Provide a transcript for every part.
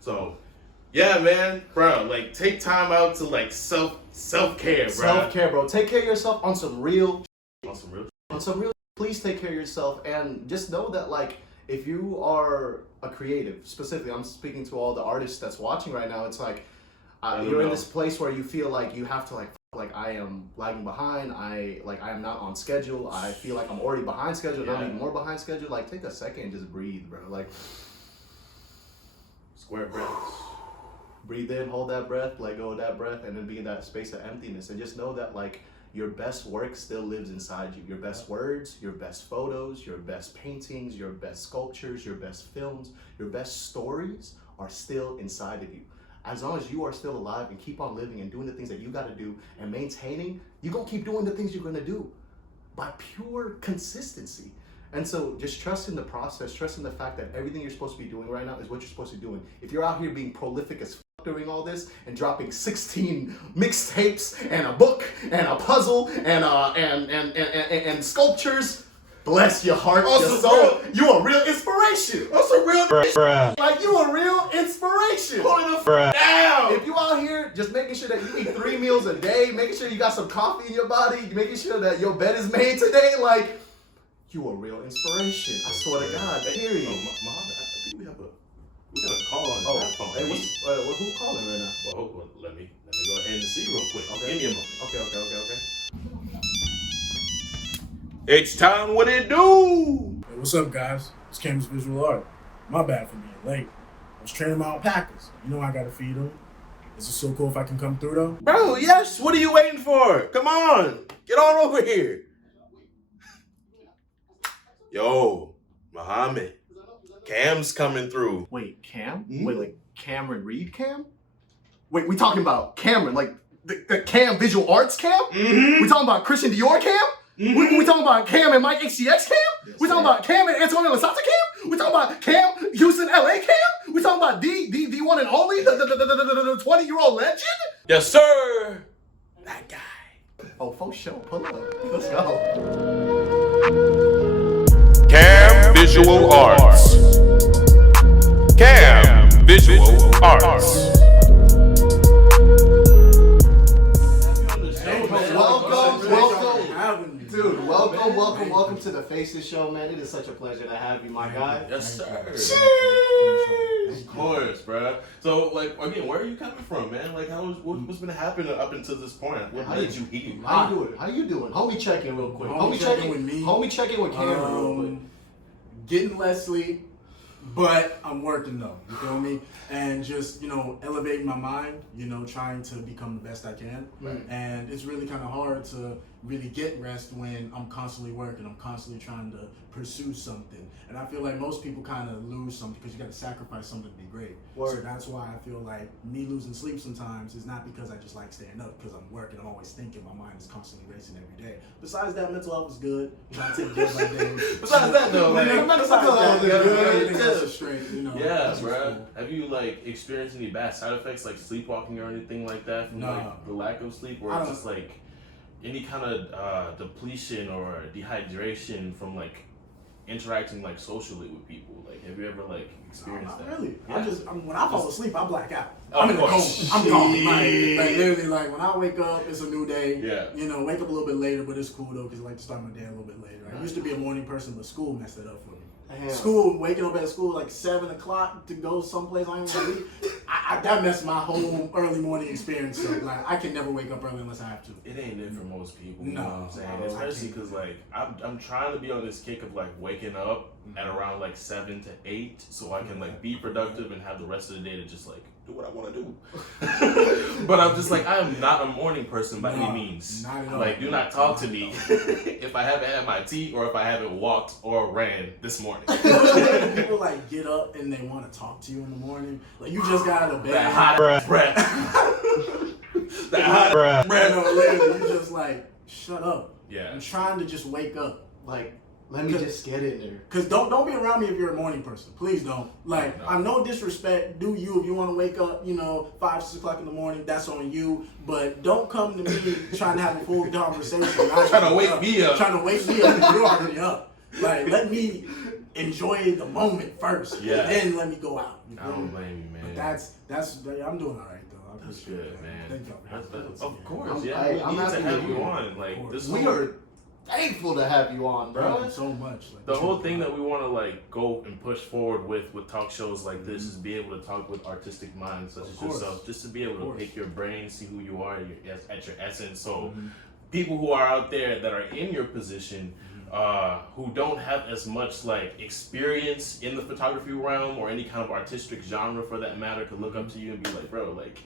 So, yeah, man, bro, like take time out to like self-care, bro. Self-care, bro. Take care of yourself on some real. On some real. Please take care of yourself, and just know that like if you are a creative, specifically, I'm speaking to all the artists that's watching right now. It's like you're in this place where you feel like you have to like I am lagging behind. I am not on schedule. I feel like I'm already behind schedule. Yeah. I'm even more behind schedule. Like take a second and just breathe, bro. Like square breaths. Breathe in, hold that breath, let go of that breath, and then be in that space of emptiness. And just know that like your best work still lives inside you. Your best words, your best photos, your best paintings, your best sculptures, your best films, your best stories are still inside of you. As long as you are still alive and keep on living and doing the things that you got to do and maintaining, you're going to keep doing the things you're going to do by pure consistency. And so just trust in the process, trust in the fact that everything you're supposed to be doing right now is what you're supposed to be doing. If you're out here being prolific as doing all this and dropping 16 mixtapes and a book and a puzzle and sculptures, bless your heart, your soul. You a real inspiration. Also real like you a real inspiration. Pulling the down. If you out here just making sure that you eat 3 meals a day, making sure you got some coffee in your body, making sure that your bed is made today, like you a real inspiration. I swear to God. Period. Muhammad, I think we got a call on the phone. Hey, who calling right now? Well, let me go ahead and see real quick. Okay. Give me a moment. Okay. H Town, what it do? Hey, what's up, guys? It's CAMVISUALART. My bad for being late. I was training my alpacas. You know I gotta feed them. Is it so cool if I can come through, though? Bro, yes. What are you waiting for? Come on. Get on over here. Yo, Muhammad. Cam's coming through. Wait, Cam? Mm-hmm. Wait, like Cameron Reed Cam? Wait, we talking about Cameron, like the Cam Visual Arts Cam? Mm-hmm. We talking about Christian Dior Cam? Mm-hmm. We talking about Cam and Mike HCX Cam? Yes, we talking about Cam and Antonio Lasata Cam? We talking about Cam Houston LA Cam? We talking about the one and only, the 20-year-old legend? Yes, sir. That guy. Oh, for sure. Pull up. Let's go. Cam Visual Arts. Cam Visual Arts. Welcome to the Faces Show, man. It is such a pleasure to have you, my guy. Yes, sir. Of course, bro. So, like, again, where are you coming from, man? Like, what's been happening up until this point? What led you here? How you doing? Homie check-in real quick. Homie check-in with me. Homie check-in with Cameron real quick. Getting less sleep, but I'm working though. You feel me? And just, elevating my mind, trying to become the best I can. Right. And it's really kind of hard to really get rest when I'm constantly working. I'm constantly trying to pursue something. And I feel like most people kind of lose something because you got to sacrifice something to be great. Word. So that's why I feel like me losing sleep sometimes is not because I just like staying up, because I'm working. I'm always thinking. My mind is constantly racing every day. Besides that, mental health is good. I take it day by day. Besides that, though, like, everything else is straight. Yeah, bro. Cool. Have you like experienced any bad side effects like sleepwalking or anything like that from like the lack of sleep, or just like any kind of depletion or dehydration from like interacting like socially with people? Like, have you ever like experienced that? Really? Yeah. When I fall asleep, I black out. Oh, I'm in the coma. I'm gone. Jeez. Like literally, like when I wake up, it's a new day. Yeah. Wake up a little bit later, but it's cool though because I like to start my day a little bit later. I used to be a morning person, but school messed it up for me. School, waking up at school like 7 o'clock to go someplace I ain't gonna be. That messed my whole early morning experience up. Like I can never wake up early unless I have to. It ain't it for most people. No, you know what I'm saying? Especially because like I'm trying to be on this kick of like waking up at around like 7 to 8 so I can like be productive and have the rest of the day to just like do what I want to do. But I'm just like, I am not a morning person by any means. Not at all. Like, do not talk to me if I haven't had my tea or if I haven't walked or ran this morning. People like get up and they want to talk to you in the morning. Like you just got out of bed. That hot breath. That hot breath. Literally, you just like, shut up. Yeah. I'm trying to just wake up. Like, let me just get in there. Cause don't be around me if you're a morning person. Please don't. Like, No. I'm no disrespect. Do you if you want to wake up, 5, 6 o'clock in the morning? That's on you. But don't come to me trying to have a full conversation. Trying to wake me up. Trying to wake me up. And you're already up. Like, let me enjoy the moment first. Yeah. Then let me go out. I don't blame you, man. But that's I'm doing all right though. I That's appreciate good, it, man. Thank y'all. Of course, I'm yeah. We need happy to have to you hear. on. Like this. We are thankful to have you on, bro. Thank you so much. Like, The whole thing that we want to like go and push forward with talk shows like this is be able to talk with artistic minds such as yourself, just to be able to pick your brain, see who you are at your essence. So people who are out there that are in your position, who don't have as much like experience in the photography realm or any kind of artistic genre for that matter, could look up to you and be like, bro, like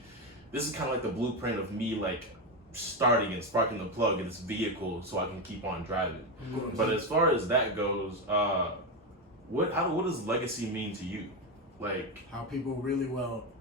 this is kind of like the blueprint of me like starting and sparking the plug in this vehicle so I can keep on driving. But as far as that goes, what does legacy mean to you? Like how people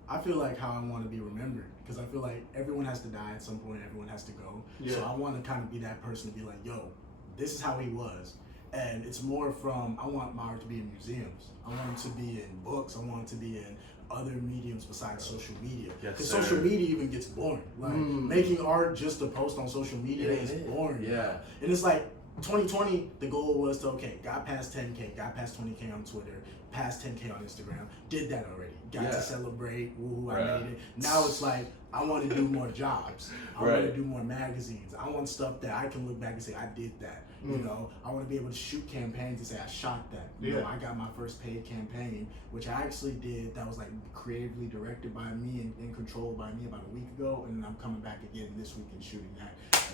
I feel like how I want to be remembered, because I feel like everyone has to die at some point, everyone has to go. So I want to kind of be that person to be like, yo, this is how he was. And it's more from, I want my art to be in museums. I want it to be in books. I want it to be in other mediums besides social media. Because social media even gets boring. Like making art just to post on social media is boring. Yeah. And it's like 2020, the goal was to, got past 10K, got past 20K on Twitter, past 10K on Instagram, did that already. Got to celebrate, woo, I made it. Now it's like, I want to do more jobs. I want to do more magazines. I want stuff that I can look back and say, I did that. You know, I want to be able to shoot campaigns and say, I shot that. You know, I got my first paid campaign, which I actually did, that was like creatively directed by me and controlled by me about a week ago. And I'm coming back again this week and shooting that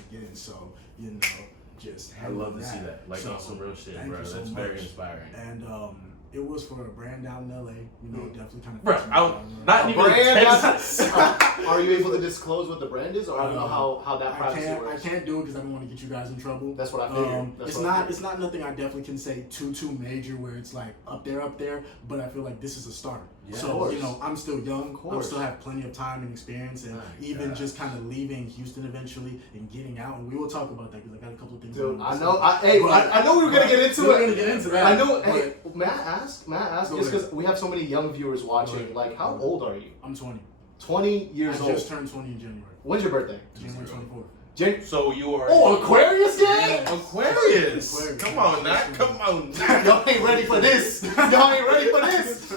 again. So, you know, just I love to see that. Like on some real shit, bro. That's very inspiring. And it was for a brand down in LA, you know, definitely kind of. Bro, not even Texas. Are you able to disclose what the brand is, or I don't know how that privacy works? I can't do it because I don't want to get you guys in trouble. That's what I figured. It's not nothing I definitely can say too major where it's like up there, but I feel like this is a start. Yeah, so, you know, I'm still young. I still have plenty of time and experience, and just kind of leaving Houston eventually and getting out. And we will talk about that because I got a couple of things. Dude, I know. I know we were gonna get into it. We're gonna get into that. I know. Hey, may I ask? Just because we have so many young viewers watching. Like, how old are you? I'm 20. 20 years old. I just turned 20 in January. When's your birthday? January 24th. So you are. Oh, Aquarius gang! Aquarius. Come on now. Y'all ain't ready for this. Y'all ain't ready for this.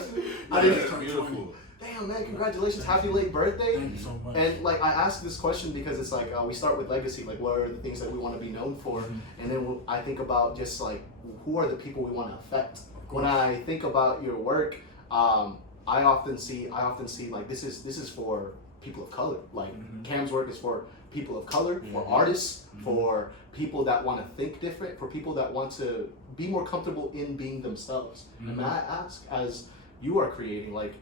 I didn't turn Beautiful. 20. Damn, man, congratulations. Happy late birthday. Thank you so much. And like, I asked this question because it's like, we start with legacy, like what are the things that we want to be known for? And then I think about just like, who are the people we want to affect? When I think about your work, I often see like, this is for people of color. Like Cam's work is for people of color, for artists, for people that want to think different, for people that want to be more comfortable in being themselves. And may I ask, as you are creating, like,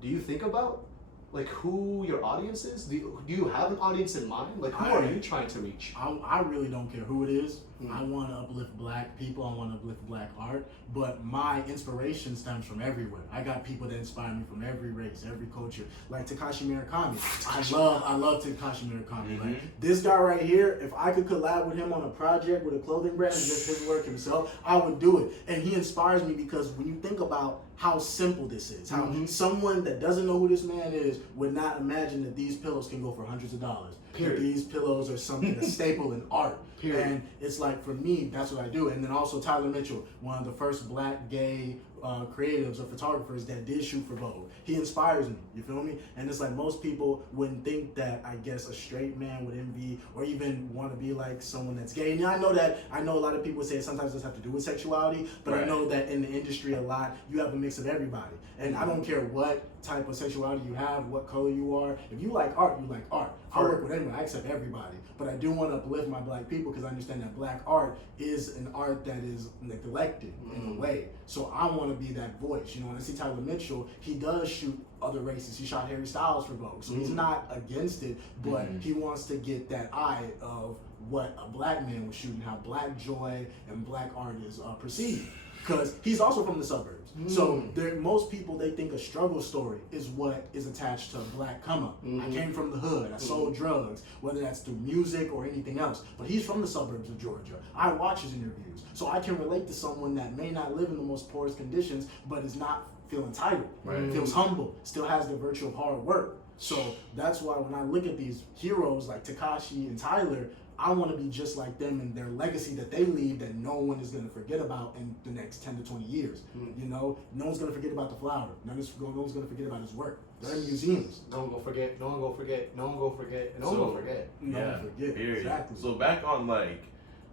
do you think about like who your audience is? Do you have an audience in mind? Like, who are you trying to reach? I really don't care who it is. I want to uplift black people. I want to uplift black art. But my inspiration stems from everywhere. I got people that inspire me from every race, every culture. Like Takashi Murakami. I love Takashi Murakami. Like this guy right here, if I could collab with him on a project with a clothing brand and just his work himself, I would do it. And he inspires me because when you think about how simple this is, how someone that doesn't know who this man is would not imagine that these pillows can go for hundreds of dollars. Period. These pillows are something, a staple in art. Period. And it's like, for me, that's what I do. And then also Tyler Mitchell, one of the first black gay creatives or photographers that did shoot for Vogue. He inspires me, you feel me? And it's like most people wouldn't think that, I guess, a straight man would envy or even want to be like someone that's gay. And I know a lot of people say sometimes it doesn't have to do with sexuality, but I know that in the industry a lot, you have a mix of everybody. And I don't care what type of sexuality you have, what color you are. If you like art, you like art. I work with anyone, I accept everybody. But I do want to uplift my black people because I understand that black art is an art that is neglected in a way. So I want to be that voice. You know, when I see Tyler Mitchell, he does shoot other races. He shot Harry Styles for Vogue. So he's not against it, but he wants to get that eye of what a black man was shooting, how black joy and black art is perceived. Because he's also from the suburbs. So most people, they think a struggle story is what is attached to a black come up. I came from the hood. I sold drugs, whether that's through music or anything else. But he's from the suburbs of Georgia. I watch his interviews. So I can relate to someone that may not live in the most poorest conditions, but is not feel entitled, feels humble, still has the virtue of hard work. So that's why when I look at these heroes like Takashi and Tyler, I want to be just like them and their legacy that they leave that no one is going to forget about in the next 10 to 20 years. You know, no one's going to forget about the flower. No one's going to forget about his work. They're in museums. No one gonna forget. No one gonna forget. No one gonna forget. No one gonna forget. No one forget. Period. Exactly. So back on like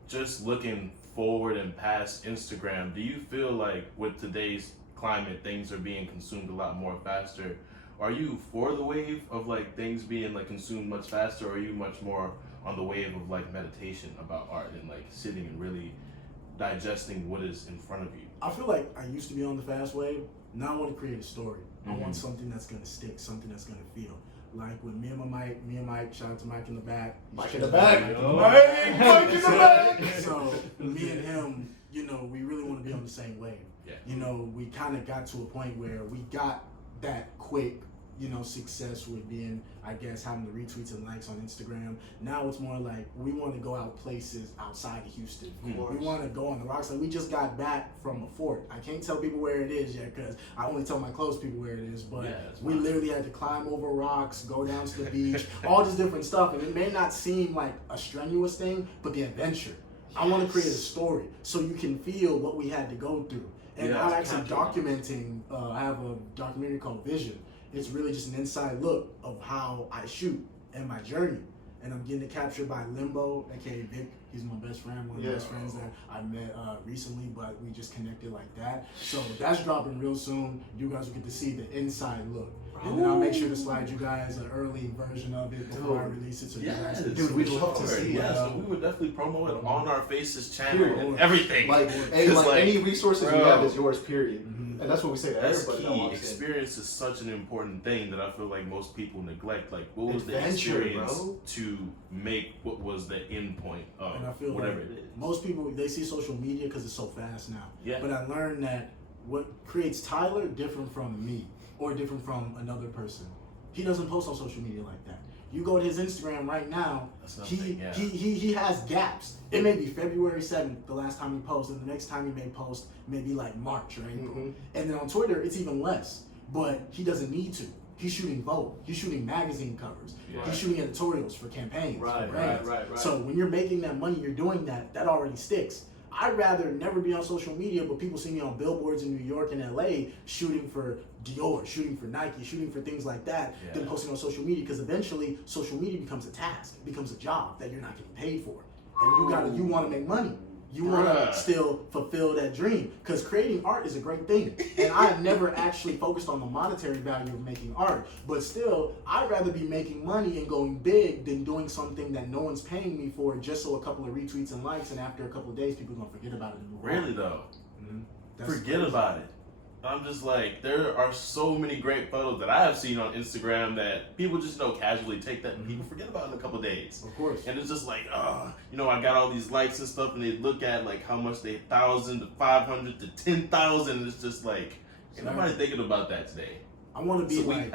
just looking forward and past Instagram, do you feel like with today's climate things are being consumed a lot more faster? Are you for the wave of like things being like consumed much faster, or are you much more on the wave of like meditation about art and like sitting and really digesting what is in front of you? I feel like I used to be on the fast wave. Now I want to create a story. I want something that's gonna stick, something that's gonna feel. Like with me and Mike, shout out to Mike in the back. Mike in the back. Mike in the back. So me and him, you know, we really want to be on the same wave. Yeah. You know, we kind of got to a point where we got that quick, you know, success with being, I guess, having the retweets and likes on Instagram. Now it's more like we want to go out places outside of Houston. We want to go on the rocks. Like we just got back from a fort. I can't tell people where it is yet because I only tell my close people where it is. But we literally had to climb over rocks, go down to the beach, all this different stuff. And it may not seem like a strenuous thing, but the adventure. I want to create a story so you can feel what we had to go through. And I'm actually documenting. I have a documentary called Vision. It's really just an inside look of how I shoot and my journey. And I'm getting it captured by Limbo, aka Vic. He's my best friend, one of the best friends that I met recently, but we just connected like that. So that's dropping real soon. You guys will get to see the inside look. And then I'll make sure to slide you guys an early version of it before I release it. So you guys can dude, we'd love to see it. So we would definitely promote it on our Faces channel and everything. Like any resources we have is yours, period. And that's what we say to that's everybody. Key. Experience is such an important thing that I feel like most people neglect. Like, what was the experience to make what was the end point of and I feel whatever like it is? Most people, they see social media because it's so fast now. Yeah. But I learned that what creates Tyler different from me or different from another person. He doesn't post on social media like that. You go to his Instagram right now, he has gaps. It may be February 7th, the last time he posted, and the next time he may post maybe like March or April. And then on Twitter, it's even less. But he doesn't need to. He's shooting Vogue. He's shooting magazine covers. He's shooting editorials for campaigns. Right. So when you're making that money, you're doing that already sticks. I'd rather never be on social media, but people see me on billboards in New York and LA shooting for Dior, shooting for Nike, shooting for things like that, than posting on social media, because eventually social media becomes a task, it becomes a job that you're not getting paid for. And you want to make money. You want to still fulfill that dream, because creating art is a great thing. And I have never actually focused on the monetary value of making art, but still, I'd rather be making money and going big than doing something that no one's paying me for just so a couple of retweets and likes, and after a couple of days, people are going to forget about it and move on. Really though? Forget about it. I'm just like, there are so many great photos that I have seen on Instagram that people just, casually take that and people forget about in a couple days. Of course. And it's just like, I got all these likes and stuff, and they look at like how much 1,000 to 500 to 10,000, and it's just like, ain't nobody thinking about that today. I want to be I want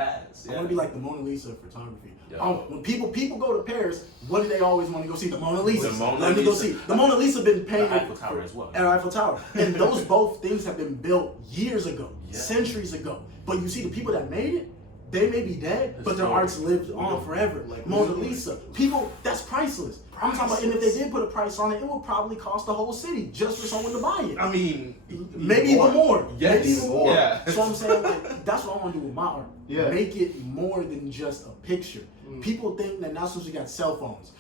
to be like the Mona Lisa of photography. Yo. When people go to Paris, what do they always want to go see? The Mona Lisa. Let me go see. The Mona Lisa been painted. The Eiffel Tower as well. And Eiffel Tower. And those both things have been built years ago, centuries ago. But you see, the people that made it, they may be dead, but their art's lived on forever. Like Mona Lisa. People, that's priceless. I'm talking about, and if they did put a price on it, it would probably cost the whole city just for someone to buy it. I mean, maybe even more. Yes. Maybe even more. Yeah. So I'm saying, like, that's what I want to do with my art. Yeah. Make it more than just a picture. People think that now since we got cell phones,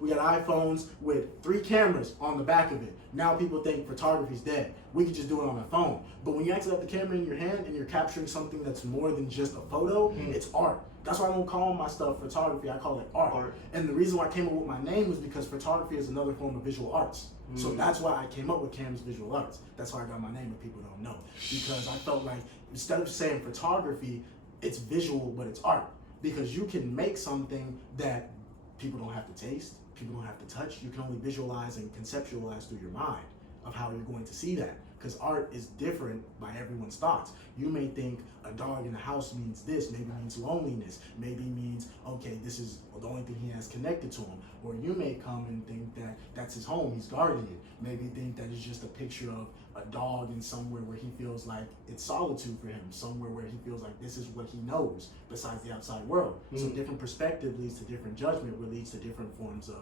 we got iPhones with 3 cameras on the back of it. Now people think photography's dead. We could just do it on our phone. But when you actually have the camera in your hand and you're capturing something that's more than just a photo, it's art. That's why I don't call my stuff photography, I call it art. And the reason why I came up with my name was because photography is another form of visual arts. So that's why I came up with Cam's Visual Arts. That's why I got my name, but people don't know. Because I felt like instead of saying photography, it's visual, but it's art. Because you can make something that people don't have to taste, people don't have to touch. You can only visualize and conceptualize through your mind of how you're going to see that. Because art is different by everyone's thoughts. You may think a dog in the house means this, maybe means loneliness, maybe means, okay, this is the only thing he has connected to him. Or you may come and think that that's his home, he's guarding it. Maybe think that it's just a picture of a dog in somewhere where he feels like it's solitude for him, somewhere where he feels like this is what he knows besides the outside world. So different perspective leads to different judgment, which leads to different forms of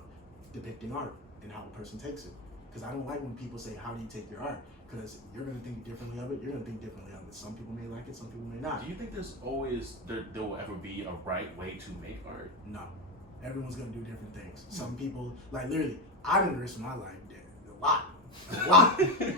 depicting art and how a person takes it. Because I don't like when people say, how do you take your art? Because you're going to think differently of it, you're going to think differently of it. Some people may like it, some people may not. Do you think there will ever be a right way to make art? No. Everyone's going to do different things. Some people, like literally, I didn't risk my life a lot.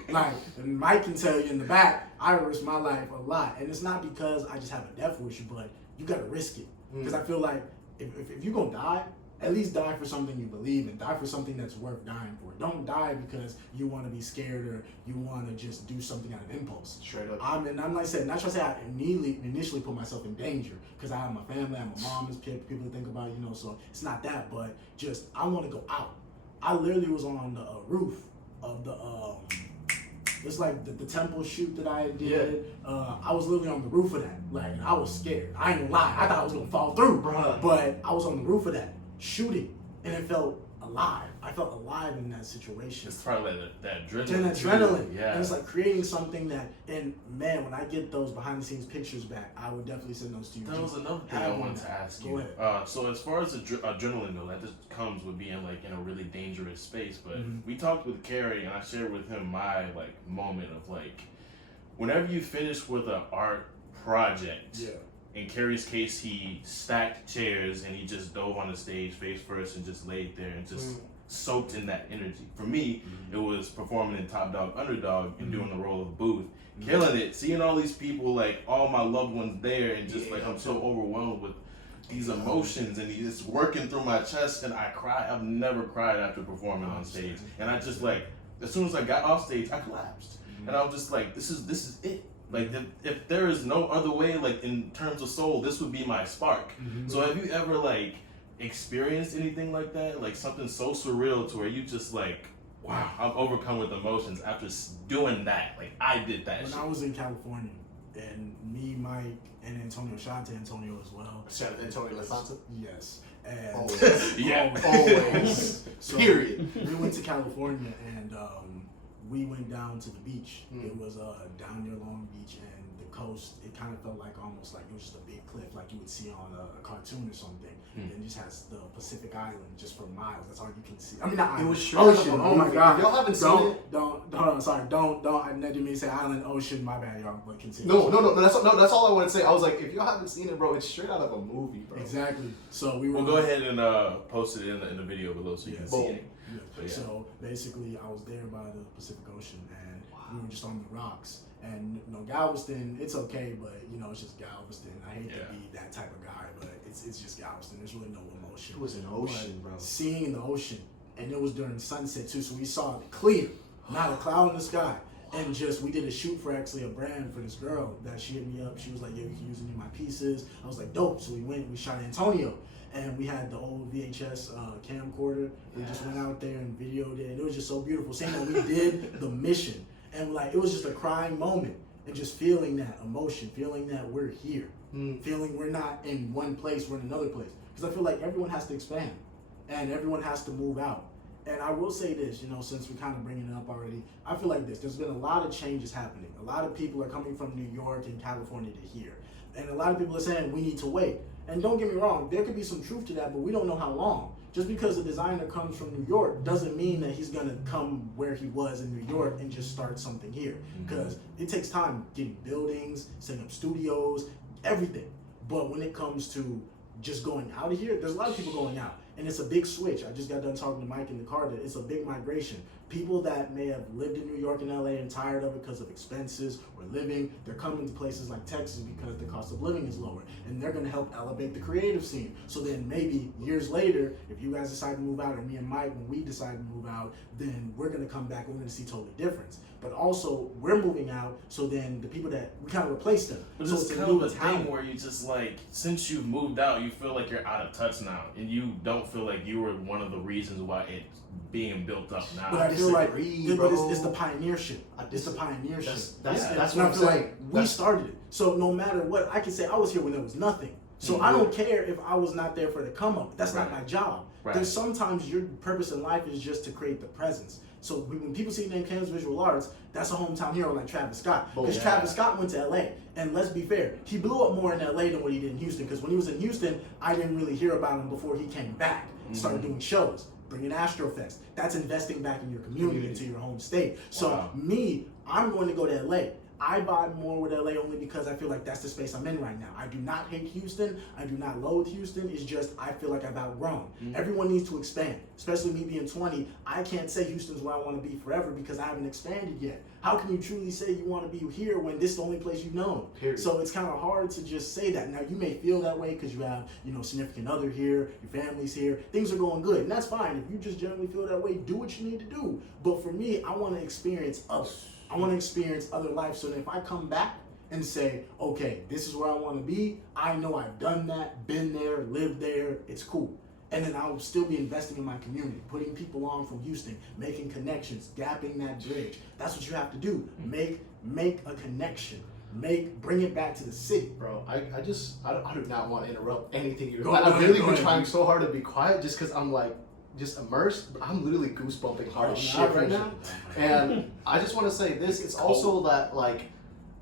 Like, and Mike can tell you in the back, I risk my life a lot. And it's not because I just have a death wish, but you got to risk it. Because I feel like if you're going to die, at least die for something you believe in. Die for something that's worth dying for. Don't die because you want to be scared or you want to just do something out of impulse. Straight up. I'm like I said, not trying to say I initially put myself in danger because I have my family, I have my mom, there's people to think about, so it's not that, but just I want to go out. I literally was on the roof of the it's like the temple shoot that I did. I was literally on the roof of that. Like, I was scared. I ain't gonna lie. I thought I was gonna fall through, Bruh. but I was on the roof of that shooting, and it felt alive. I felt alive in that situation. It's probably like that adrenaline. And adrenaline. Yeah. And it's like creating something that, and man, when I get those behind the scenes pictures back, I would definitely send those to you. That was another thing I wanted to ask you. Go ahead. So as far as adrenaline though, that just comes with being like in a really dangerous space. But we talked with Carrie, and I shared with him my like moment of like, whenever you finish with an art project. Yeah. In Carrie's case, he stacked chairs and he just dove on the stage face first and just laid there and just soaked in that energy. For me, it was performing in Top Dog Underdog and doing the role of Booth, killing it, seeing all these people, like all my loved ones there, and just like I'm so overwhelmed with these emotions and it's working through my chest, and I cry. I've never cried after performing on stage, and I just like as soon as I got off stage, I collapsed, and I was just like, this is it. Like, if there is no other way, like, in terms of soul, this would be my spark. So have you ever, like, experienced anything like that? Like, something so surreal to where you just, like, wow, I'm overcome with emotions after doing that. Like, I did that When shit. I was in California, and me, Mike, and Antonio, shout out to Antonio as well. Shout out to Antonio Lasanta. Yes. And Always. Yeah. Always. So, Period. We went to California, and we went down to the beach. It was down near Long Beach, and the coast, it kind of felt like almost like it was just a big cliff like you would see on a cartoon or something. And it just has the Pacific Island just for miles. That's all you can see. I mean, not It island, was straight up ocean. a Oh my movie. God. Y'all haven't seen don't, it? Don't, hold on, sorry. Don't, I didn't mean to say island, ocean, my bad, y'all. But continue. No, that's all I want to say. I was like, if y'all haven't seen it, bro, it's straight out of a movie, bro. Exactly. So we were. We'll go ahead and post it in the video below so you can see it. Yeah. But yeah. So basically, I was there by the Pacific Ocean, and we were just on the rocks. And Galveston, it's okay, but it's just Galveston. I hate to be that type of guy, but it's just Galveston. There's really no emotion. It was an ocean, bro. Seeing the ocean, and it was during sunset too, so we saw it clear, not a cloud in the sky. And we did a shoot for actually a brand for this girl that she hit me up. She was like, "Yeah, you can use any of my pieces." I was like, "Dope." So we shot Antonio. And we had the old VHS camcorder. We just went out there and videoed it. And it was just so beautiful. Seeing that we did the mission. And like, it was just a crying moment. And just feeling that emotion. Feeling that we're here. Feeling we're not in one place, we're in another place. Because I feel like everyone has to expand. And everyone has to move out. And I will say this, since we're kind of bringing it up already, I feel like this. There's been a lot of changes happening. A lot of people are coming from New York and California to here. And a lot of people are saying we need to wait. And don't get me wrong, there could be some truth to that, but we don't know how long. Just because a designer comes from New York doesn't mean that he's gonna come where he was in New York and just start something here. Because it takes time getting buildings, setting up studios, everything. But when it comes to just going out of here, there's a lot of people going out. And it's a big switch. I just got done talking to Mike in the car that it's a big migration. People that may have lived in New York and LA and tired of it because of expenses or living, they're coming to places like Texas because the cost of living is lower. And they're gonna help elevate the creative scene. So then maybe years later, if you guys decide to move out, or me and Mike, when we decide to move out, then we're gonna come back and we're gonna see totally difference. But also, we're moving out, so then the people that, we kind of replace them. But so it's kind of a thing where you just like, since you've moved out, you feel like you're out of touch now. And you don't feel like you were one of the reasons why it's being built up now. But I feel like, but it's the pioneership. It's the pioneership. That's what what I feel like we That's- started it. So no matter what, I can say I was here when there was nothing. So I don't care if I was not there for the come up. That's not my job. Right. There's sometimes your purpose in life is just to create the presence. So when people see the name CAMVISUALART, that's a hometown hero like Travis Scott. Because Travis Scott went to LA. And let's be fair, he blew up more in LA than what he did in Houston. Because when he was in Houston, I didn't really hear about him before he came back, started doing shows. bring an Astrofest. That's investing back in your community, into your home state. So Wow. I'm going to go to LA. I vibe more with LA only because I feel like that's the space I'm in right now. I do not hate Houston. I do not loathe Houston. It's just I feel like I've outgrown. Everyone needs to expand, especially me being 20. I can't say Houston's where I want to be forever because I haven't expanded yet. How can you truly say you want to be here when this is the only place you've known? Period. So it's kind of hard to just say that. Now you may feel that way because you have, significant other here, your family's here, things are going good, and that's fine. If you just generally feel that way, do what you need to do. But for me, I want to experience others. I want to experience other life. So that if I come back and say, okay, this is where I want to be, I know I've done that, been there, lived there, it's cool. And then I'll still be investing in my community, putting people on from Houston, making connections, gapping that bridge. That's what you have to do. Make a connection. Bring it back to the city. Bro, I do not want to interrupt anything you're Go I've ahead, really go been ahead. trying so hard to be quiet just because I'm like, just immersed. I'm literally goosebumping hard as shit right now. And I just want to say this, it's also that like,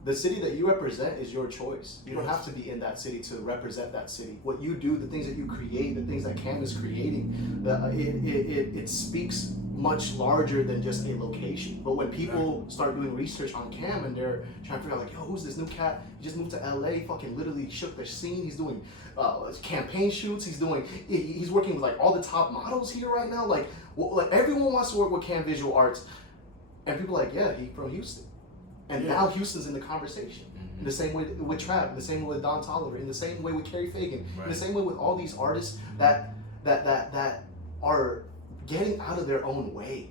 the city that you represent is your choice. You don't have to be in that city to represent that city. What you do, the things that you create, the things that Cam is creating, it speaks much larger than just a location. But when people start doing research on Cam and they're trying to figure out like, yo, who's this new cat? He just moved to LA, fucking literally shook the scene. He's doing campaign shoots. He's working with like all the top models here right now. Like everyone wants to work with Cam Visual Arts, and people are like, yeah, he from Houston. And now Houston's in the conversation. In the same way with Trav, in the same way with Don Tolliver, in the same way with Carrie Fagan, in the same way with all these artists that are getting out of their own way.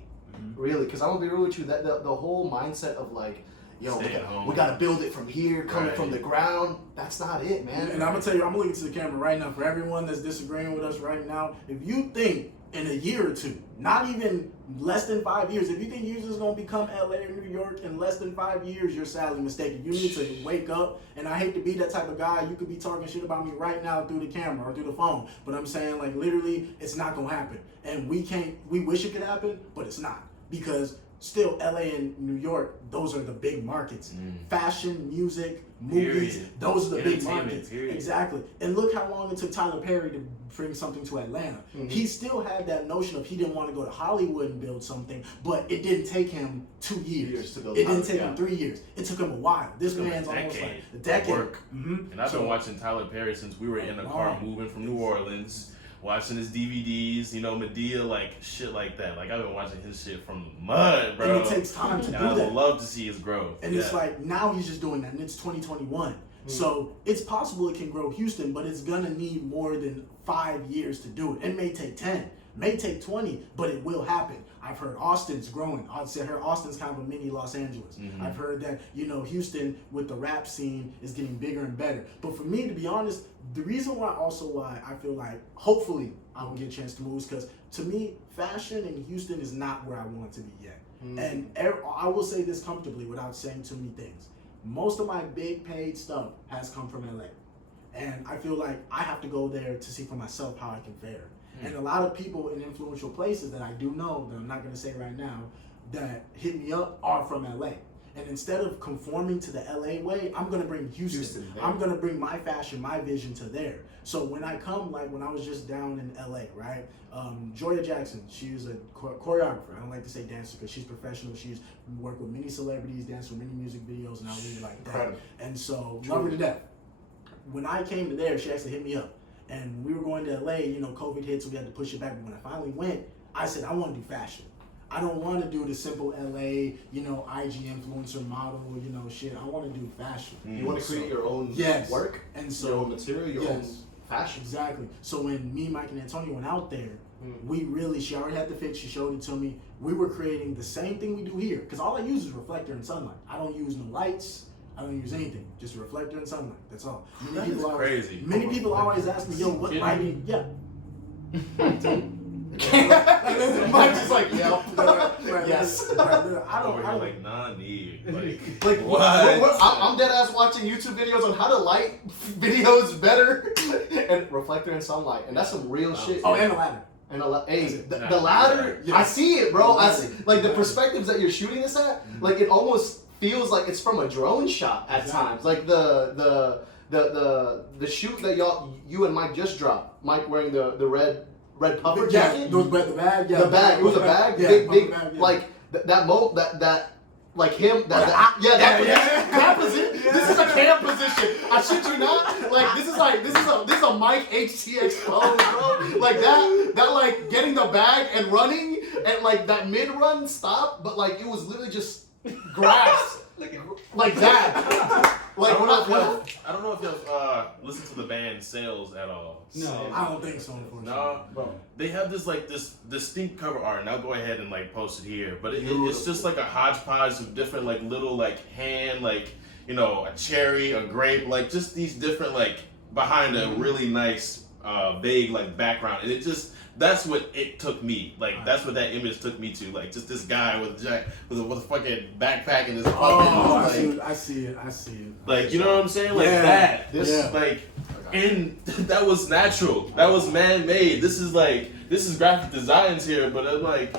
Really, because I'm gonna be real with you, that the whole mindset of like, yo, we gotta build it from here, coming from the ground. That's not it, man. And I'm gonna tell you, I'm looking to the camera right now. For everyone that's disagreeing with us right now, if you think in a year or two, not even less than 5 years, if you think Houston is gonna become LA or New York in less than 5 years, you're sadly mistaken. You need to wake up. And I hate to be that type of guy. You could be talking shit about me right now through the camera or through the phone, but I'm saying like literally, it's not gonna happen. And we wish it could happen, but it's not, because still LA and New York, those are the big markets. Fashion, music, movies, those are the big markets. Exactly. And look how long it took Tyler Perry to bring something to Atlanta. He still had that notion of he didn't want to go to Hollywood and build something, but it didn't take him 2 years. To build it didn't take him 3 years. It took him a while. This man's almost like a decade. Work. And I've been watching Tyler Perry since we were in the car moving from New Orleans. Watching his DVDs, Medea, like shit like that. Like I've been watching his shit from mud, bro. And it takes time to do that. I would love to see his growth. And it's like now he's just doing that, and it's 2021. So it's possible it can grow Houston, but it's gonna need more than 5 years to do it. It may take 10, may take 20, but it will happen. I've heard Austin's growing. I'd say Austin's kind of a mini Los Angeles. I've heard that, Houston with the rap scene is getting bigger and better. But for me, to be honest, the reason why I feel like hopefully I will get a chance to move is because to me, fashion in Houston is not where I want it to be yet. And I will say this comfortably without saying too many things. Most of my big paid stuff has come from LA. And I feel like I have to go there to see for myself how I can fare. And a lot of people in influential places that I do know, that I'm not going to say right now, that hit me up are from LA. And instead of conforming to the LA way, I'm going to bring Houston. I'm going to bring my fashion, my vision to there. So when I come, like when I was just down in LA, right? Joya Jackson, she's a choreographer. I don't like to say dancer because she's professional. She's worked with many celebrities, danced with many music videos, and I really like that. Incredible. And so, love her to death. When I came to there, she actually hit me up. And we were going to LA, COVID hit, so we had to push it back. But when I finally went, I said, I want to do fashion. I don't want to do the simple LA, IG influencer model, shit. I want to do fashion. You want to create your own work, and so your own material, your own fashion. Exactly. So when me, Mike, and Antonio went out there, she already had the fit, she showed it to me. We were creating the same thing we do here. Because all I use is reflector and sunlight. I don't use no lights. I don't use anything. Just a reflector and sunlight. That's all. Crazy. Many people always ask me, yo, what lighting? Yeah. Mike's just like, yeah. Yes. I don't like, nah, need. Like what? I'm dead ass watching YouTube videos on how to light videos better and reflector and sunlight. And that's some real shit. Oh, and a ladder. And the ladder, I see it, bro. I see like the perspectives that you're shooting this at, like it almost feels like it's from a drone shot at times. Like the shoot that you and Mike just dropped. Mike wearing the red red puffer Yeah, jacket. the bag. Yeah, The bag. It was a bag. Yeah, Big, bag, yeah. like that. Like him, that position. This is a cam position. I shit you not. Like this is a Mike HTX pose, bro. Like that like getting the bag and running and like that mid run stop, but like it was literally just grass, like that. Like I don't know if y'all listen to the band Sales at all. No, I don't think so. Unfortunately. No, bro. They have this distinct cover art, and I'll go ahead and like post it here. But it's just like a hodgepodge of different like little like hand, like a cherry, a grape, like just these different like behind a really nice vague like background, and that's what it took me. Like that's what that image took me to. Like just this guy with a fucking backpack and his fucking. Oh, I see it. Like you know what I'm saying? Like that. And that was natural. That was man-made. This is graphic designs here, but I'm like,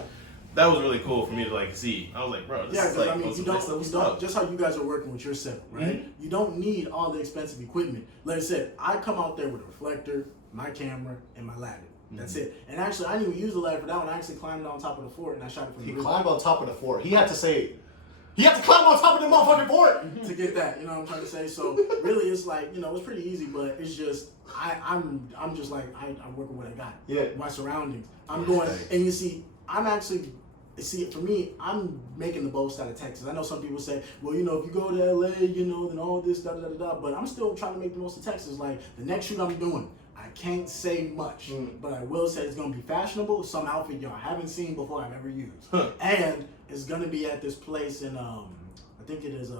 that was really cool for me to like see. I was like, bro, this is like you don't just how you guys are working with your setup, right? Mm-hmm. You don't need all the expensive equipment. Like I said, I come out there with a reflector, my camera, and my ladder. That's it. And actually, I didn't even use the ladder for that one. I actually climbed on top of the fort and I shot it from the roof. He climbed on top of the fort. He had to climb on top of the motherfucking fort to get that. You know what I'm trying to say? So really, it's like it's pretty easy, but it's just I'm just like I work with what I got. Yeah. My surroundings. I'm going, and you see, for me, I'm making the most out of Texas. I know some people say, well, if you go to LA, then all this, but I'm still trying to make the most of Texas. Like the next shoot I'm doing, I can't say much, but I will say it's going to be fashionable. Some outfit y'all haven't seen before I've ever used. And it's going to be at this place in, I think it is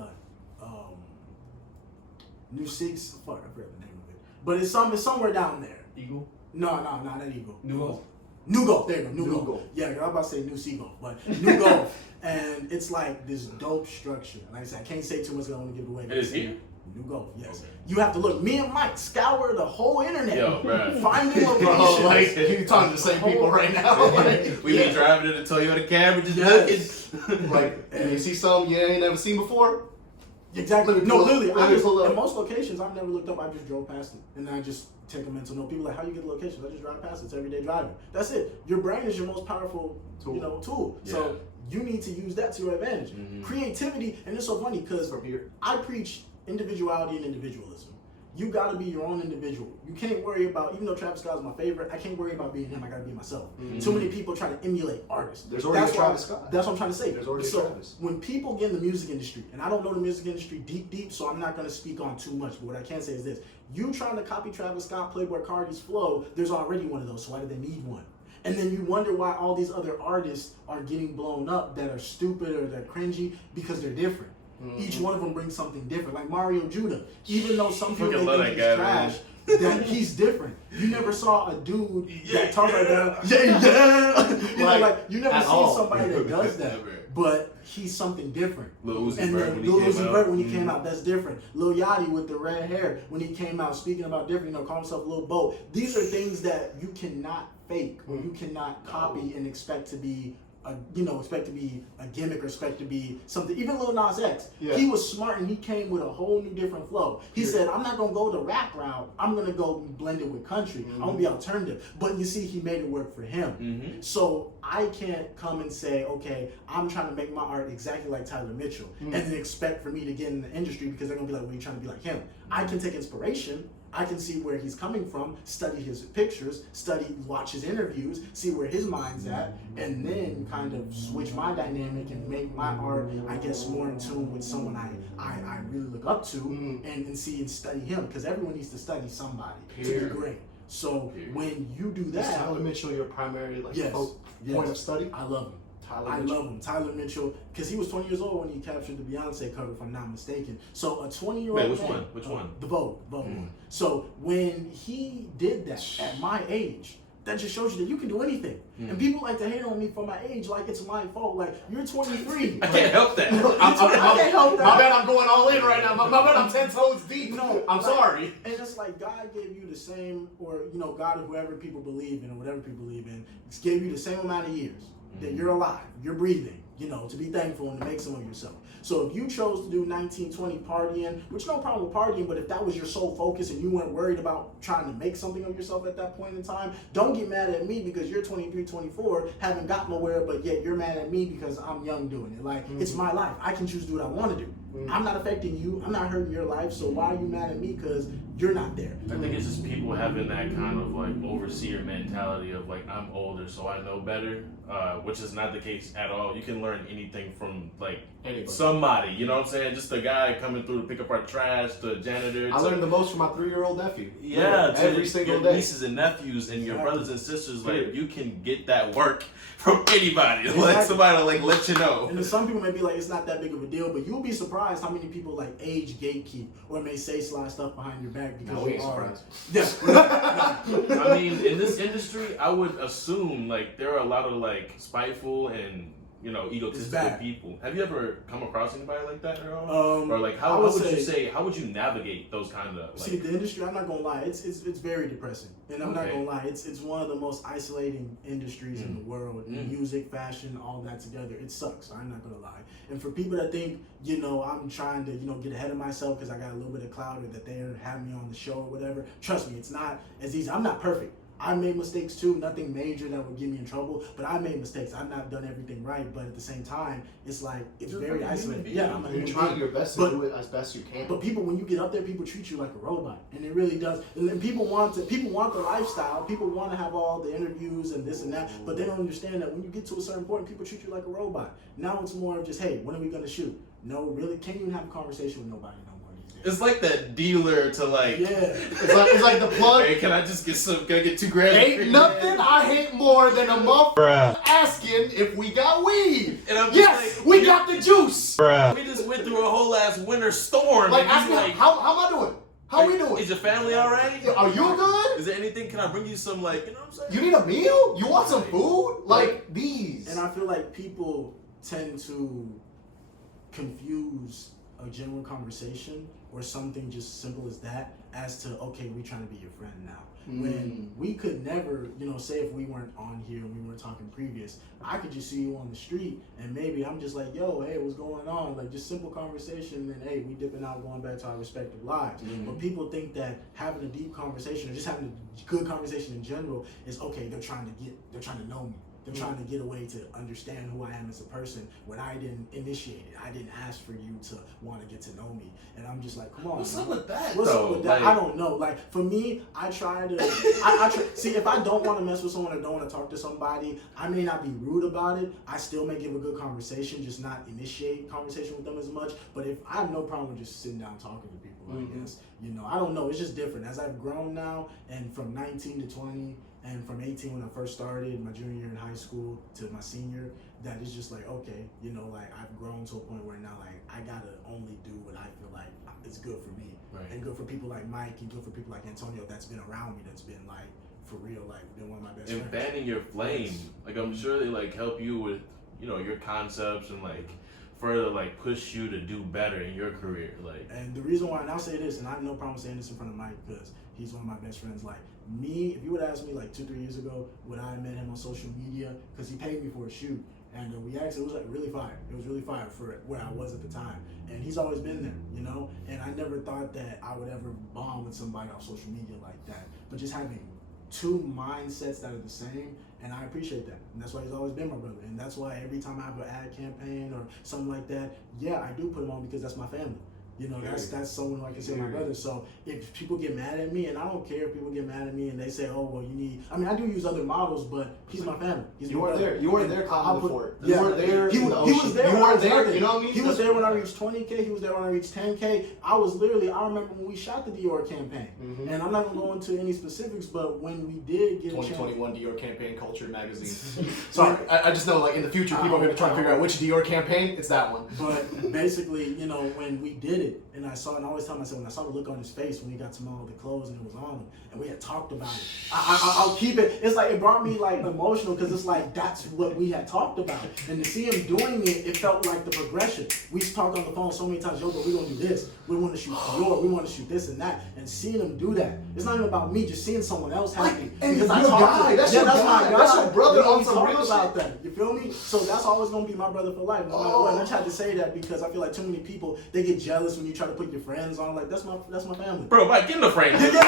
New Six. Fuck, I forgot the name of it. But it's somewhere down there. Eagle? No, not Eagle. New Gulf. New Gulf, there you go. New Gulf. Yeah, I was about to say New Seagull, but New Gulf. And it's like this dope structure. Like I said, I can't say too much because I don't want to give it away. It is here? New Gulf, yes. Okay. You have to look. Me and Mike scour the whole internet. Yo, bro. Finding locations. Like you talking to the same people right now. We be driving in a Toyota Camry just looking. Like, and you see something you ain't never seen before. Exactly. No, literally. in In most locations, I've never looked up. I just drove past it, and I just take a mental note. People are like, how you get the locations? I just drive past it. It's everyday driving. That's it. Your brain is your most powerful tool. Yeah. So you need to use that to your advantage. Mm-hmm. Creativity, and it's so funny because I preach individuality and individualism. You gotta be your own individual. You can't worry about, even though Travis Scott is my favorite, I can't worry about being him. I gotta be myself. Mm-hmm. Too many people try to emulate artists. There's already Travis Scott. That's what I'm trying to say. There's already Travis. When people get in the music industry, and I don't know the music industry deep, so I'm not gonna speak on too much, but what I can say is this. You trying to copy Travis Scott, Playboy Cardi's flow, there's already one of those, so why do they need one? And then you wonder why all these other artists are getting blown up that are stupid or they're cringy because they're different. Mm-hmm. Each one of them brings something different. Like Mario Judah, even though some people think he's trash, that he's different. You never saw a dude that talks like that. You never see somebody that does that. But he's something different. Lil Uzi Vert when he came out, that's different. Lil Yachty with the red hair when he came out, speaking about different, call himself Lil Bo. These are things that you cannot fake or you cannot copy and expect to be a gimmick or expect to be something. Even Lil Nas X, he was smart and he came with a whole new different flow. He said, I'm not gonna go the rap route. I'm gonna go blend it with country. I'm gonna be alternative. But you see, he made it work for him. Mm-hmm. So I can't come and say, okay, I'm trying to make my art exactly like Tyler Mitchell and then expect for me to get in the industry because they're gonna be like, well, you're trying to be like him. I can take inspiration. I can see where he's coming from, study his pictures, watch his interviews, see where his mind's at, and then kind of switch my dynamic and make my art, I guess, more in tune with someone I really look up to and see and study him, because everyone needs to study somebody to be great. So when you do that... Is Tyler Mitchell your primary point of study? I love him. I love him. Tyler Mitchell, because he was 20 years old when he captured the Beyonce cover, if I'm not mistaken. So a 20-year-old Which one? The Vogue one. So when he did that at my age, that just shows you that you can do anything. And people like to hate on me for my age like it's my fault. Like, you're 23. I can't help that. I can't help that. My bad, I'm going all in right now. My bad, I'm 10 toes deep. No, I'm sorry. And it's like God gave you the same, or, God or whoever people believe in, or whatever people believe in, gave you the same amount of years that you're alive, you're breathing, to be thankful and to make some of yourself. So if you chose to do 19, 20 partying, which no problem with partying, but if that was your sole focus and you weren't worried about trying to make something of yourself at that point in time, don't get mad at me because you're 23, 24, haven't got nowhere, but yet you're mad at me because I'm young doing it. Like, it's my life. I can choose to do what I want to do. I'm not affecting you. I'm not hurting your life. So why are you mad at me? Because you're not there. I think it's just people having that kind of like overseer mentality of like, I'm older, so I know better, which is not the case at all. You can learn anything from like somebody, you know what I'm saying? Just a guy coming through to pick up our trash, to a janitor. I learned the most from my 3-year-old nephew. Yeah, every single your day. Nieces and nephews and your Exactly. brothers and sisters, like you can get that work from anybody. Like somebody like let you know. And then some people may be like, it's not that big of a deal, but you'll be surprised how many people like age gatekeep or may say sly stuff behind your back because No, you we're are. surprised. Yeah. I mean, in this industry, I would assume like there are a lot of like spiteful and egotistical people. Have you ever come across anybody like that at all? Or like how would you navigate those kind of like? See, the industry, I'm not gonna lie, it's very depressing, and I'm not gonna lie, it's one of the most isolating industries in the world. Music, fashion, all that together, it sucks. I'm not gonna lie. And for people that think I'm trying to get ahead of myself because I got a little bit of clout or that they have me on the show or whatever, trust me, it's not as easy. I'm not perfect. I made mistakes too, nothing major that would get me in trouble, but I made mistakes. I've not done everything right, but at the same time, it's like, it's very isolating. Yeah, I'm You're trying your best to do it as best you can. But people, when you get up there, people treat you like a robot, and it really does. And then people want the lifestyle. People want to have all the interviews and this and that, but they don't understand that when you get to a certain point, people treat you like a robot. Now it's more of just, hey, when are we gonna shoot? No, really, can't even have a conversation with nobody no more these days. It's like that dealer to like. Yeah. It's like the plug. Hey, can I just get can I get $2,000? Ain't nothing I hate more than a motherfucker asking if we got weed. And I'm just Yes, like, we got the juice. We just went through a whole ass winter storm. Like, and ask you me, how am I doing? How we doing? Is your family alright? Are you good? Is there anything? Can I bring you some like, what I'm saying? You need a meal? You want some food? Like these. And I feel like people tend to confuse a general conversation or something just simple as that as to, okay, we trying to be your friend now. When we could never, say if we weren't on here and we weren't talking previous, I could just see you on the street and maybe I'm just like, yo, hey, what's going on? Like just simple conversation and then, hey, we dipping out, going back to our respective lives. But people think that having a deep conversation or just having a good conversation in general is, okay, they're trying to know me. They're trying to get a way to understand who I am as a person when I didn't initiate it. I didn't ask for you to want to get to know me. And I'm just like, come on. What's up with that? What's up with that? Like, I don't know. Like for me, I try to I try, see if I don't want to mess with someone or don't want to talk to somebody, I may not be rude about it. I still may give a good conversation, just not initiate conversation with them as much. But if I have no problem with just sitting down talking to people, I guess. I don't know. It's just different. As I've grown now and from 19 to 20 and from 18 when I first started, my junior year in high school to my senior, that it's just like, okay, like I've grown to a point where now like I gotta only do what I feel like is good for me. Right. And good for people like Mike and good for people like Antonio that's been around me, that's been like, for real, like been one of my best and friends. fanning your flame. Like I'm sure they like help you with, your concepts and like further like push you to do better in your career. Like, and the reason why, and I'll say this, and I have no problem saying this in front of Mike because he's one of my best friends. Like me, if you would ask me like 2-3 years ago, would I have met him on social media? Because he paid me for a shoot. And we actually, it was like really fire. It was really fire for where I was at the time. And he's always been there, And I never thought that I would ever bond with somebody on social media like that. But just having two mindsets that are the same, and I appreciate that. And that's why he's always been my brother. And that's why every time I have an ad campaign or something like that, yeah, I do put him on because that's my family. That's someone who I consider my brother. So if people get mad at me, and I don't care if people get mad at me and they say, oh, well, you need, I do use other models, but he's my family. You weren't there. You weren't there climbing the fort. Yeah, you weren't there. He was there. You weren't there. You know what I mean? He was there when I reached 20K. He was there when I reached 10K. I remember when we shot the Dior campaign. And I'm not going to go into any specifics, but when we did get 2021 Dior campaign Culture magazine. Sorry, I just know like in the future people are going to try to figure out which Dior campaign. It's that one. But basically, when we did it, and I always tell myself, when I saw the look on his face when he got to all the clothes and it was on him, and we had talked about it. I'll keep it. It's like it brought me like emotional because it's like that's what we had talked about, and to see him doing it, it felt like the progression. We talked on the phone so many times, yo, but we gonna do this. We want to shoot Dior. We want to shoot this and that, and seeing him do that, it's not even about me. Just seeing someone else happy. Because I talked to that's your guy. That's your brother on some real about that. You feel me? So that's always gonna be my brother for life. No matter what. And I tried to say that because I feel like too many people they get jealous when you try to put your friends on. Like that's my family. Bro, Mike, get in the frame. Get in the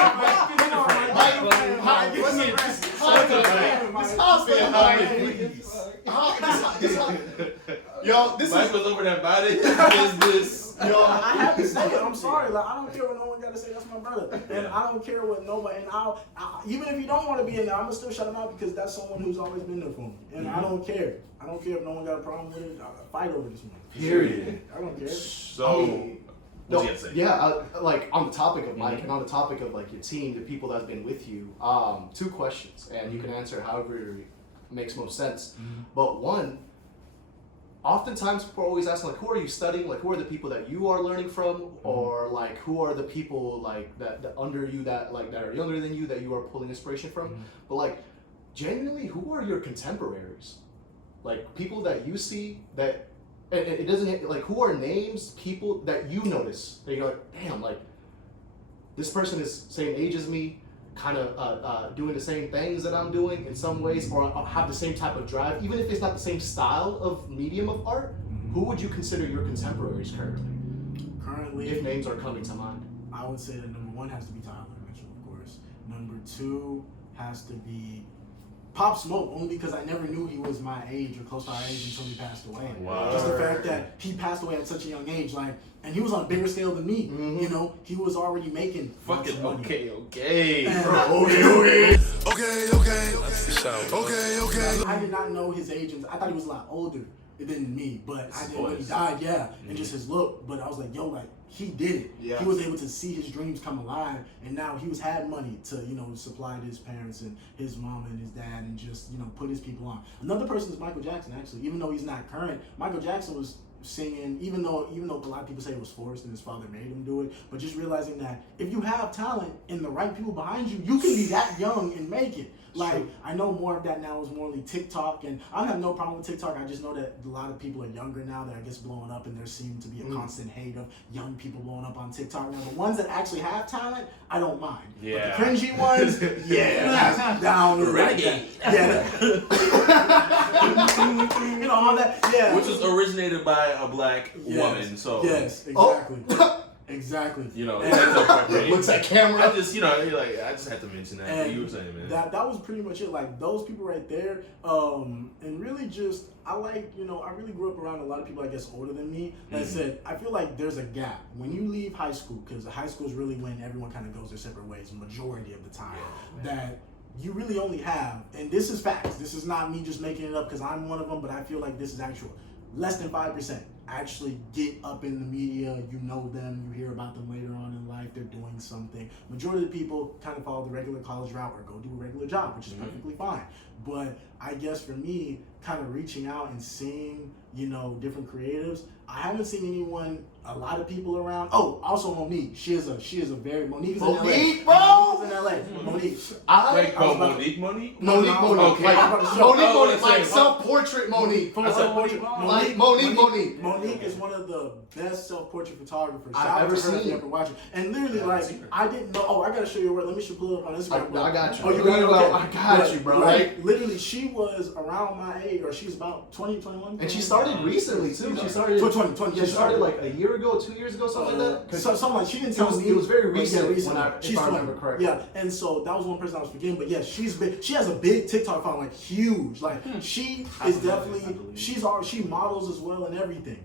Yo, this Mike was over there body business. Yo, I have to say it. I'm sorry. Like I don't care what no one got to say. That's my brother, and I don't care what nobody. And I'll even if you don't want to be in there, I'm gonna still shut him out because that's someone who's always been there for me, and I don't care. I don't care if no one got a problem with it. I'll fight over this one. Period. I don't care. So, what's he got to say? Yeah, like on the topic of Mike and on the topic of like your team, the people that's been with you. 2 questions, and you can answer however makes most sense. But one. Oftentimes people are always asking like, who are you studying? Like, who are the people that you are learning from, or like, who are the people like that under you that are younger than you that you are pulling inspiration from? But like, genuinely, who are your contemporaries? Like people that you see that, and it doesn't like who are names, people that you notice that you're like, damn, like this person is same age as me. Kind of doing the same things that I'm doing in some ways, or have the same type of drive, even if it's not the same style of medium of art. Who would you consider your contemporaries currently? If names are coming to mind. I would say that number 1 has to be Tyler Mitchell, of course. Number 2 has to be Pop Smoke, only because I never knew he was my age or close to our age until he passed away. Wow. Just the fact that he passed away at such a young age, like, and he was on a bigger scale than me. You know, he was already making Fucking money. okay. Okay. I did not know his age, and I thought he was a lot older than me, but I did when he died, and just his look. But I was like, yo, like he did it. Yeah. He was able to see his dreams come alive, and now he had money to supply to his parents and his mom and his dad, and just put his people on. Another person is Michael Jackson. Actually, even though he's not current, Michael Jackson was singing, even though a lot of people say it was forced and his father made him do it, but just realizing that if you have talent and the right people behind you, you can be that young and make it. Like, sure. I know more of that now is more like TikTok, and I don't have no problem with TikTok. I just know that a lot of people are younger now that I guess blowing up, and there seems to be a constant hate of young people blowing up on TikTok. Now, the ones that actually have talent, I don't mind. Yeah. But the cringy ones, down the renegade. All that, yeah. Which was originated by a black woman, so. Yes, exactly. Exactly. Looks like camera. I just, I just had to mention that. And you were saying, man. That was pretty much it. Like those people right there, and really just I really grew up around a lot of people I guess older than me. That said, I feel like there's a gap when you leave high school, because high school is really when everyone kind of goes their separate ways, majority of the time. That you really only have, and this is facts. This is not me just making it up because I'm one of them, but I feel like this is actual. Less than 5% actually get up in the media. You know them, you hear about them later on in life, they're doing something. Majority of the people kind of follow the regular college route or go do a regular job, which is perfectly fine. But I guess for me, kind of reaching out and seeing, different creatives, I haven't seen anyone, a lot of people around. Oh, also Monique. Monique is in LA. Monique, bro! Monique is in LA. Monique. Monique, like self-portrait Monique. Monique is one of the best self-portrait photographers I've ever seen. If you ever watch it. And literally, I didn't know. Oh, I gotta show you where. Let me pull it up on Instagram. I got you. Oh, you got it? Okay. I got you, bro. Like, literally, she was around my age, or she's about 20, 21. And she started recently too. She started 20. She started like a year ago, 2 years ago, something like that. Something like she didn't tell me. It was very recent. If I remember correctly. Yeah, and so that was one person I was forgetting. But yeah, she's big. She has a big TikTok following, like huge. Like she is definitely. She models as well and everything.